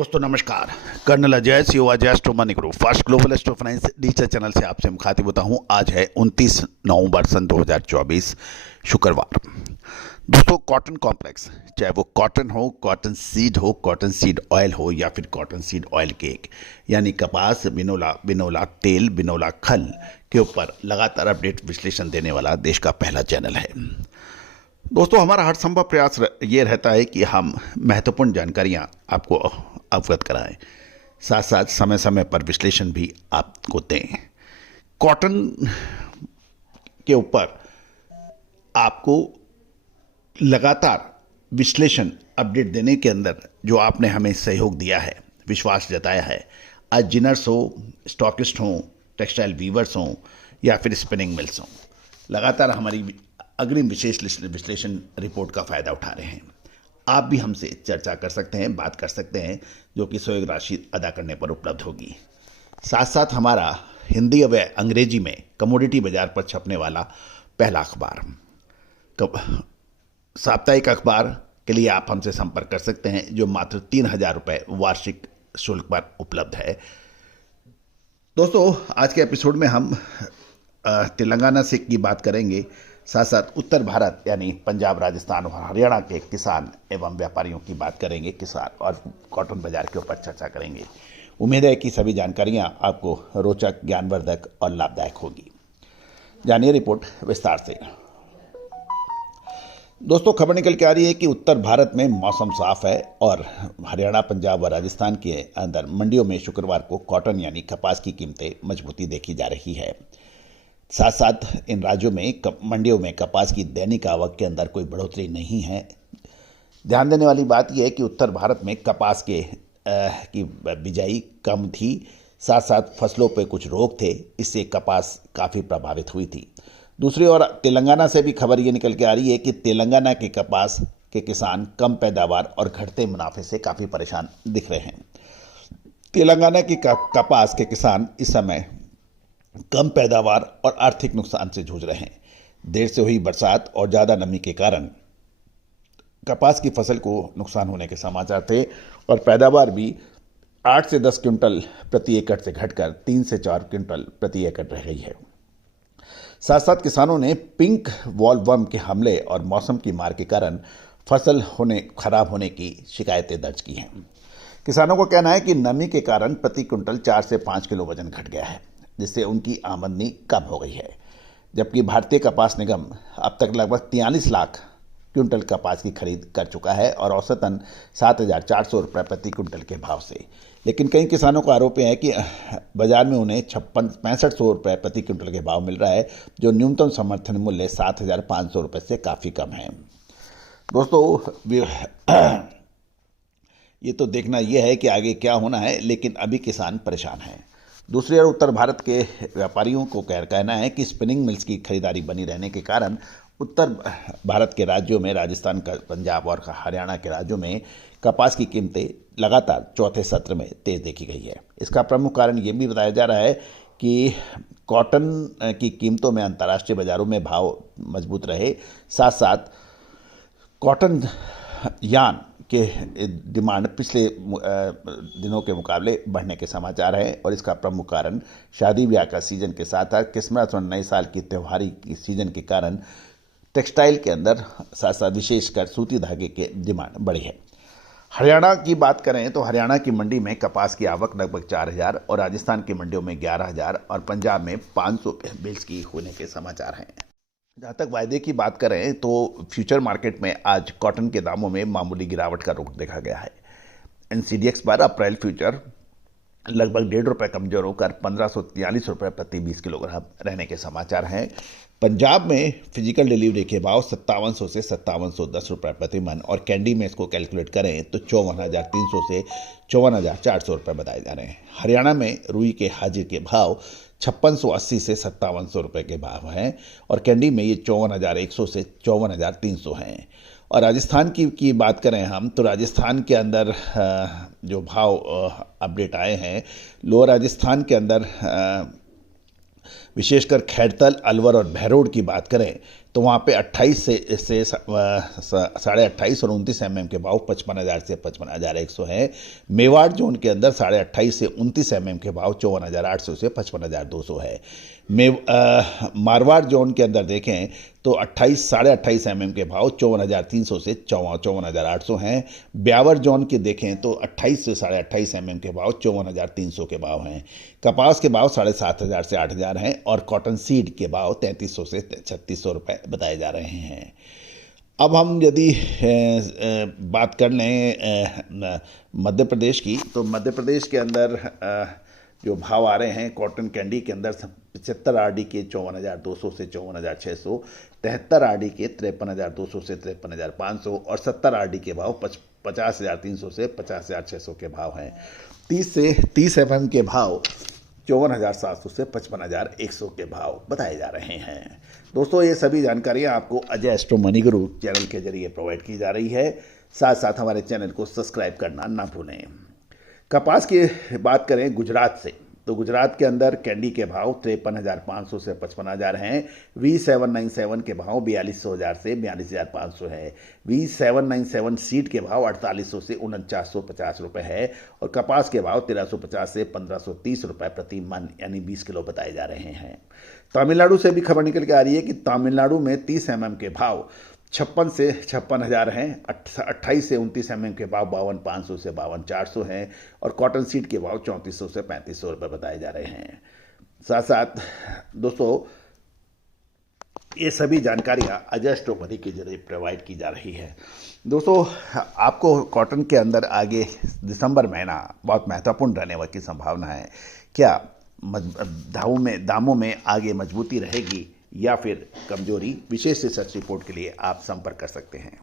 दोस्तों नमस्कार। Colonel Ajay C Ajay astro money group first global astro finance digital channel से आपसे मुखातिब होता हूं। आज है 29 नवंबर सन 2024 शुक्रवार। दोस्तों कॉटन कॉम्प्लेक्स, चाहे वो कॉटन हो, कॉटन सीड ऑयल हो या फिर कॉटन सीड ऑयल केक यानी कपास, बिनोला तेल, बिनोला खल के ऊपर लगातार अपडेट विश्लेषण देने वाला देश का पहला चैनल है। दोस्तों हमारा हर संभव प्रयास ये रहता है कि हम महत्वपूर्ण जानकारियां आपको अवगत कराएं, साथ साथ समय समय पर विश्लेषण भी आपको दें। कॉटन के ऊपर आपको लगातार विश्लेषण अपडेट देने के अंदर जो आपने हमें सहयोग दिया है, विश्वास जताया है, आज जिनर्स हो, स्टॉकिस्ट हों, टेक्सटाइल वीवर्स हों या फिर स्पिनिंग मिल्स हों, लगातार हमारी अग्रिम विशेष विश्लेषण रिपोर्ट का फ़ायदा उठा रहे हैं। आप भी हमसे चर्चा कर सकते हैं, बात कर सकते हैं, जो कि सहयोग राशि अदा करने पर उपलब्ध होगी। साथ साथ हमारा हिंदी व अंग्रेजी में कमोडिटी बाजार पर छपने वाला पहला अखबार, साप्ताहिक अखबार के लिए आप हमसे संपर्क कर सकते हैं, जो मात्र 3,000 रुपये वार्षिक शुल्क पर उपलब्ध है। दोस्तों आज के एपिसोड में हम तेलंगाना से की बात करेंगे, साथ साथ उत्तर भारत यानी पंजाब, राजस्थान और हरियाणा के किसान एवं व्यापारियों की बात करेंगे, किसान और कॉटन बाजार के ऊपर चर्चा करेंगे। उम्मीद है कि सभी जानकारियां आपको रोचक, ज्ञानवर्धक और लाभदायक होगी। जानिए रिपोर्ट विस्तार से। दोस्तों खबर निकल के आ रही है कि उत्तर भारत में मौसम साफ है और हरियाणा, पंजाब और राजस्थान के अंदर मंडियों में शुक्रवार को कॉटन यानी कपास की कीमतें मजबूती देखी जा रही है। साथ साथ इन राज्यों में मंडियों में कपास की दैनिक आवक के अंदर कोई बढ़ोतरी नहीं है। ध्यान देने वाली बात यह है कि उत्तर भारत में कपास की बिजाई कम थी, साथ साथ फसलों पे कुछ रोग थे, इससे कपास काफ़ी प्रभावित हुई थी। दूसरी ओर तेलंगाना से भी खबर ये निकल के आ रही है कि तेलंगाना के कपास के किसान कम पैदावार और घटते मुनाफे से काफ़ी परेशान दिख रहे हैं। तेलंगाना की कपास के किसान इस समय कम पैदावार और आर्थिक नुकसान से जूझ रहे हैं। देर से हुई बरसात और ज़्यादा नमी के कारण कपास की फसल को नुकसान होने के समाचार थे और पैदावार भी 8 से 10 क्विंटल प्रति एकड़ से घटकर 3 से 4 क्विंटल प्रति एकड़ रह गई है। साथ साथ किसानों ने पिंक वॉलवर्म के हमले और मौसम की मार के कारण फसल खराब होने की शिकायतें दर्ज की हैं। किसानों का कहना है कि नमी के कारण प्रति क्विंटल 4 से 5 किलो वजन घट गया है, जिससे उनकी आमदनी कम हो गई है। जबकि भारतीय कपास निगम अब तक लगभग 43 लाख क्विंटल कपास की खरीद कर चुका है और औसतन 7,400 रुपये प्रति क्विंटल के भाव से। लेकिन कई किसानों का आरोप है कि बाजार में उन्हें 6500 रुपये प्रति क्विंटल के भाव मिल रहा है, जो न्यूनतम समर्थन मूल्य 7,500 रुपये से काफ़ी कम है। दोस्तों ये तो देखना यह है कि आगे क्या होना है, लेकिन अभी किसान परेशान हैं। दूसरी ओर उत्तर भारत के व्यापारियों को कहना है कि स्पिनिंग मिल्स की खरीदारी बनी रहने के कारण उत्तर भारत के राज्यों में, राजस्थान, पंजाब और हरियाणा के राज्यों में कपास की कीमतें लगातार चौथे सत्र में तेज देखी गई है। इसका प्रमुख कारण ये भी बताया जा रहा है कि कॉटन की कीमतों में अंतर्राष्ट्रीय बाजारों में भाव मजबूत रहे, साथ साथ कॉटन यान के डिमांड पिछले दिनों के मुकाबले बढ़ने के समाचार हैं और इसका प्रमुख कारण शादी ब्याह का सीजन के साथ साथ क्रिसमस और नए साल की त्योहारी की सीजन के कारण टेक्सटाइल के अंदर साथ साथ विशेषकर सूती धागे के डिमांड बढ़ी है। हरियाणा की बात करें तो हरियाणा की मंडी में कपास की आवक लगभग 4,000 और राजस्थान की मंडियों में 11,000 और पंजाब में 500 बेल्स की होने के समाचार हैं। जहाँ तक वायदे की बात करें तो फ्यूचर मार्केट में आज कॉटन के दामों में मामूली गिरावट का रुख देखा गया है। एनसीडीएक्स पर अप्रैल फ्यूचर लगभग 1.5 रुपये कमजोर होकर 1543 रुपये प्रति 20 किलोग्राम रहने के समाचार हैं। पंजाब में फिजिकल डिलीवरी के भाव 5700 से 5710 रुपये प्रति मन और कैंडी में इसको कैलकुलेट करें तो 54,300 से 54,400 रुपये बताए जा रहे हैं। हरियाणा में रुई के हाजिर के भाव 5680 से 5700 रुपये के भाव हैं और कैंडी में ये 54,100 से 54,300 हैं। और राजस्थान की बात करें हम तो राजस्थान के अंदर जो भाव अपडेट आए हैं, लोअर राजस्थान के अंदर विशेषकर खैरतल, अलवर और बहरोड की बात करें तो वहाँ पे 28 से 28.5 और 29 के भाव 55,000 से 55,100 है। मेवाड़ जोन के अंदर 28.5 से 29 के भाव 54,800 से 55,200 है। मारवाड़ जोन के अंदर देखें तो 28 के भाव 54,300 से 54,800 हैं। ब्यावर जोन के देखें तो 28 से 28.5 के भाव 54,300 के भाव हैं। कपास के भाव 7,500 से 8,000 हैं और कॉटन सीड के भाव 3,300 से 3,600 रुपये बताए जा रहे हैं। अब हम यदि बात कर लें मध्य प्रदेश की, तो मध्य प्रदेश के अंदर जो भाव आ रहे हैं कॉटन कैंडी के अंदर 75 आरडी के 54,200 से 54,600, 73 आरडी के 53,200 से 53,500 और 70 आरडी के भाव 50,300 से 50,600 के भाव हैं। 30 से 30 एफएम के भाव 54,700 से 55,100 के भाव बताए जा रहे हैं। दोस्तों, ये सभी जानकारियाँ आपको अजय एस्ट्रो मनी गुरु चैनल के जरिए प्रोवाइड की जा रही है। साथ साथ हमारे चैनल को सब्सक्राइब करना ना भूलें। कपास की बात करें गुजरात से, तो गुजरात के अंदर कैंडी के भाव 53,500 से 55,000 हैं। V797 के भाव 42,000 से 42,500 है। V797 सीड के भाव 4800 से 4950 रुपये है और कपास के भाव 1350 से 1530 रुपये प्रति मन यानी 20 किलो बताए जा रहे हैं। तमिलनाडु से भी खबर निकल के आ रही है कि तमिलनाडु में 30 के भाव 56 से 56,000 हैं। 28 से 29 के भाव 52,500 से 52,400 हैं और कॉटन सीड के भाव 3400 से 3500 रुपये बताए जा रहे हैं। साथ साथ दोस्तों, ये सभी जानकारियाँ अजय एस्ट्रो मनी के जरिए प्रोवाइड की जा रही है। दोस्तों, आपको कॉटन के अंदर आगे दिसंबर महीना बहुत महत्वपूर्ण रहने की संभावना है। क्या दामों में आगे मजबूती रहेगी या फिर कमजोरी? विशेष रिसर्च रिपोर्ट के लिए आप संपर्क कर सकते हैं।